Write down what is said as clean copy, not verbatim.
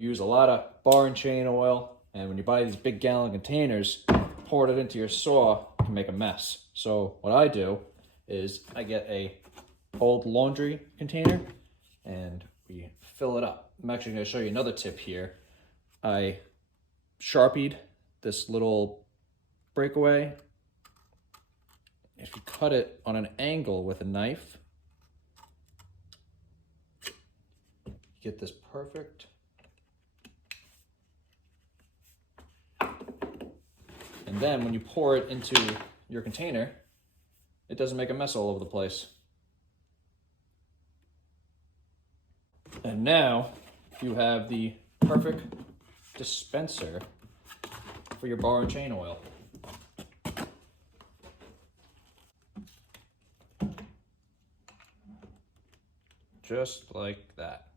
use a lot of bar and chain oil, and when you buy these big gallon containers, pour it into your saw, it can make a mess. So what I do is I get a old laundry container and we fill it up. I'm actually going to show you another tip here. I Sharpied this little breakaway. If you cut it on an angle with a knife, you get this perfect. And then when you pour it into your container, it doesn't make a mess all over the place. And now you have the perfect dispenser for your bar and chain oil. Just like that.